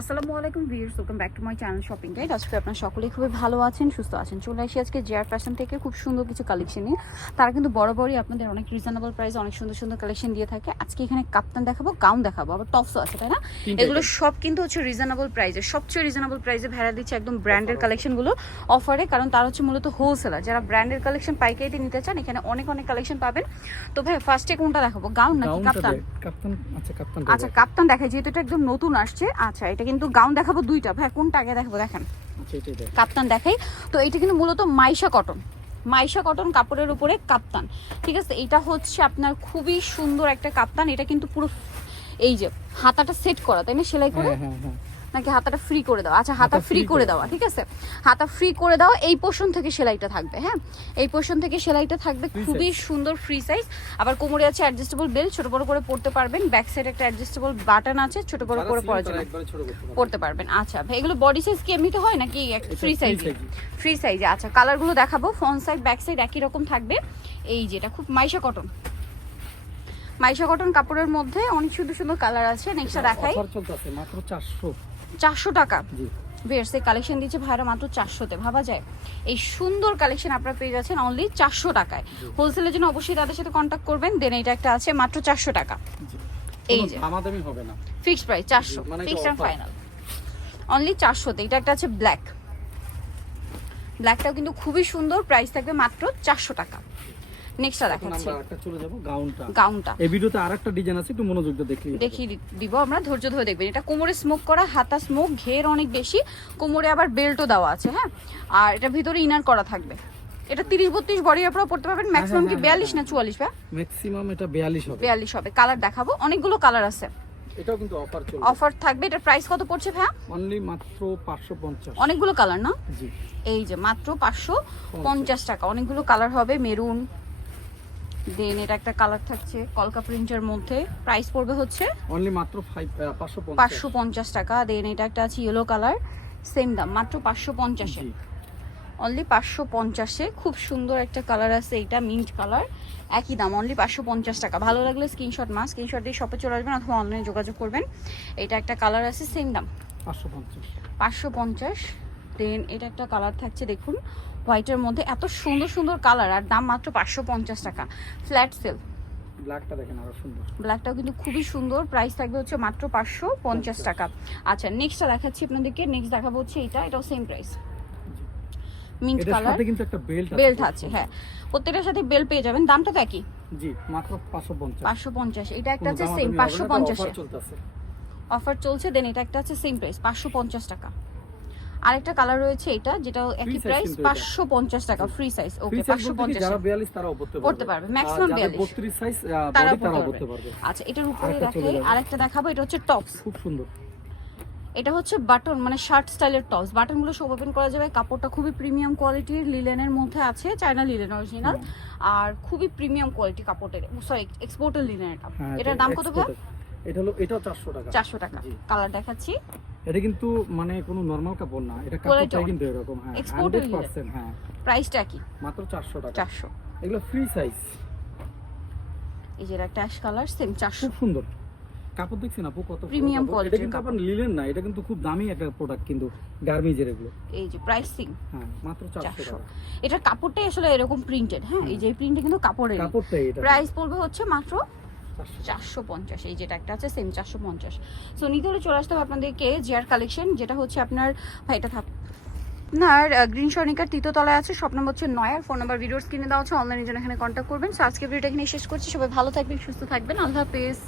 আসসালামু আলাইকুম viewers, welcome back to my channel shopping guide. আজকে আপনারা সকলেই খুবই ভালো আছেন, সুস্থ আছেন। চলে আসি আজকে জিআর ফ্যাশন থেকে খুব সুন্দর কিছু কালেকশন নিয়ে। তারা কিন্তু বরাবরই আপনাদের অনেক রিজনেবল প্রাইসে অনেক সুন্দর সুন্দর কালেকশন দিয়ে থাকে। আজকে এখানে কাপ্তান দেখাবো, গাউন দেখাবো, আবার টপসও আছে, তাই না? এগুলো সব কিন্তু হচ্ছে রিজনেবল প্রাইসে, সবচেয়ে রিজনেবল প্রাইসে ভেড়া দিচ্ছে একদম ব্র্যান্ডের কালেকশনগুলো অফারে, কারণ তারা হচ্ছে মূলত হোলসেলার। যারা ব্র্যান্ডের কালেকশন পাইকারিতে নিতে চান এখানে অনেক অনেক কালেকশন পাবেন। তো ভাই ফার্স্টে কোনটা দেখাবো, গাউন নাকি কাপ্তান? আচ্ছা কাপ্তান দেখাই, যেহেতু এটা একদম নতুন আসছে। আচ্ছা এটা কিন্তু গাউন দেখাবো দুইটা। ভাই কোনটা আগে দেখাবো দেখেন? কাপ্তান দেখাই। তো এটা কিন্তু মূলত মাইশা কটন কাপড়ের উপরে কাপ্তান, ঠিক আছে? এটা হচ্ছে আপনার খুবই সুন্দর একটা কাপ্তান। এটা কিন্তু পুরো এই যে হাতাটা সেট করা, তাই না? সেলাই করে নাকি হাতাটা ফ্রি করে দাও? আচ্ছা হাতা ফ্রি করে দেওয়া, ঠিক আছে। হাতা ফ্রি করে দেওয়া, এই পোর্শন থেকে সেলাইটা থাকবে। হ্যাঁ, এই পোর্শন থেকে সেলাইটা থাকবে, খুবই সুন্দর ফ্রি সাইজ। আবার কোমরে আছে অ্যাডজাস্টেবল বেল্ট, ছোট বড় করে পড়তে পারবেন। ব্যাক সাইড একটা অ্যাডজাস্টেবল বাটন আছে, ছোট বড় করে পরার জন্য পড়তে পারবেন। আচ্ছা এগুলো বডি সাইজ কি এমনিতে হয় নাকি ফ্রি সাইজ? ফ্রি সাইজে। আচ্ছা কালারগুলো দেখাবো, ফ্রন্ট সাইড ব্যাক সাইড একই রকম থাকবে। এই যেটা খুব মাইশা কটন কাপড়ের মধ্যে অনেক সুন্দর সুন্দর কালার আছে। নেক্সটটা দেখাই, মাত্র 400 টাকা। বেশ এই কালেকশন দিচ্ছে ভাইরা মাত্র 400-তে, ভাবা যায়? এই সুন্দর কালেকশন আপনারা পেয়ে যাচ্ছেন অনলি 400 টাকায়। হোলসেলের জন্য অবশ্যই তাদের সাথে কন্ট্যাক্ট করবেন। দেন এটা একটা আছে মাত্র 400 টাকা। এই যে দামাদামি হবে না, fixed price 400, fixed and final only 400-তে। এটা একটা আছে ব্ল্যাকটাও কিন্তু খুবই সুন্দর, প্রাইস থাকবে মাত্র 400 টাকা। নেক্সটটা দেখাচ্ছি, চলে যাব গাউনটা। এই ভিডিওতে আরেকটা ডিজাইন আছে, একটু মনোযোগ দিয়ে দেখিয়ে দিব আমরা, ধৈর্য ধরে দেখবেন। এটা কোমরে স্মোক করা, হাতা স্মোক, ঘের অনেক বেশি, কোমরে আবার বেল্টও দেওয়া আছে। হ্যাঁ, আর এটা ভিতরে ইনার করা থাকবে। এটা 30-32 বডি আপনারা পড়তে পারবেন। ম্যাক্সিমাম কি 42 না 44? ভাই ম্যাক্সিমাম এটা 42 হবে। 42 হবে। কালার দেখাবো, অনেকগুলো কালার আছে। এটাও কিন্তু অফার থাকবে। এটার প্রাইস কত পড়ছে ভাই? অনলি মাত্র 550। অনেকগুলো কালার না? জি, এই যে মাত্র 550 টাকা। অনেকগুলো কালার হবে, মেরুন, দেন এটা একটা কালার থাকছে কলকা প্রিন্টের মধ্যে। প্রাইস পড়বে হচ্ছে অনলি মাত্র 550 টাকা। দেন এটা একটা আছে ইয়েলো কালার, সেম দাম মাত্র 550-এ, অনলি 550-এ। খুব সুন্দর একটা কালার আছে, এটা মিন্ট কালার, একই দাম অনলি 550 টাকা। ভালো লাগলে স্ক্রিনশট দিয়ে শপে চলে আসবেন অথবা অনলাইনে যোগাযোগ করবেন। এটা একটা কালার আছে, সেম দাম 550। দেন এটা একটা কালার থাকছে, দেখুন হোয়াইটের মধ্যে, এত সুন্দর সুন্দর কালার, আর দাম মাত্র 550 টাকা। Flat sell. ব্ল্যাকটা দেখেন আরো সুন্দর, ব্ল্যাকটাও কিন্তু খুবই সুন্দর, প্রাইস থাকবে হচ্ছে মাত্র 550 টাকা। আচ্ছা নেক্সটটা দেখাচ্ছি আপনাদেরকে। নেক্সট দেখাবো হচ্ছে এটাও সেম প্রাইস, মিন্ট কালার, সাথে কিন্তু একটা বেল্ট আছে। হ্যাঁ, প্রত্যেকটার সাথে বেল্ট পেয়ে যাবেন। দামটা তো একই, জি মাত্র 550। এটা একটা আছে সেম 550-এ অফার চলছে। দেন এটা একটা আছে সেম প্রাইস 550 টাকা। আরেকটা কালার রয়েছে এটা, যেটাও একই প্রাইস 550 টাকা, ফ্রি সাইজ। ওকে 550, যারা 42 তারাও পড়তে পারবে, ম্যাক্সিমাম 42 32 সাইজ তারাও তারাও পড়তে পড়তে পারবে। আচ্ছা এটার উপরে দেখাই আরেকটা দেখাবো, এটা হচ্ছে টপস, খুব সুন্দর। এটা হচ্ছে বাটন, মানে শার্ট স্টাইলের টপস। বাটনগুলো সব ওপেন করা যাবে। কাপড়টা খুবই প্রিমিয়াম কোয়ালিটির, লিলেনের মধ্যে আছে, চায়না লিলেন অরিজিনাল, আর খুবই প্রিমিয়াম কোয়ালিটি কাপড়ের, সরি এক্সপোর্টের লিলেন এটা। এটার দাম কত ভাই? এটাও 400 টাকা। 400 টাকা। কালার দেখাচ্ছি, এটা কিন্তু মানে কোনো নরমাল কাপড় না, এটা কাপড়টাই কিন্তু এরকম। হ্যাঁ, 100%। হ্যাঁ, প্রাইসটা কি? মাত্র 400 টাকা। 400। এগুলো ফ্রি সাইজ। এই যে একটা অ্যাশ কালার, সেম 400। খুব সুন্দর কাপড়, দেখছেন আপু কত প্রিমিয়াম কোয়ালিটি। এটা কিন্তু আপনার লিলেন না, এটা কিন্তু খুব দামি একটা প্রোডাক্ট, কিন্তু গার্মেন্টসের এগুলো। এই যে প্রাইসিং, হ্যাঁ মাত্র 400 টাকা। এটা কাপড়টাই আসলে এরকম প্রিন্টেড। হ্যাঁ, এই যে প্রিন্টে কিন্তু কাপড়টাই এটা প্রাইস পড়বে হচ্ছে মাত্র 450। এই যেটা একটা আছে সেম 450। সো নিতে হলে চলে আসতে হবে আপনাদেরকে জিআর কালেকশন, যেটা হচ্ছে আপনার ভাইটা থাক আপনার গ্রিন সনিকার তৃতীয়তলায় আছে। শপ নম্বর হচ্ছে 9 আর ফোন নাম্বার ভিডিওস কিনে দেওয়া হচ্ছে, অনলাইনের জন্য এখানে কন্ট্যাক্ট করবেন। সো আজকে ভিডিওটা এখানে শেষ করছি। সবাই ভালো থাকবেন, সুস্থ থাকবেন, আল্লাহ হাফেজ।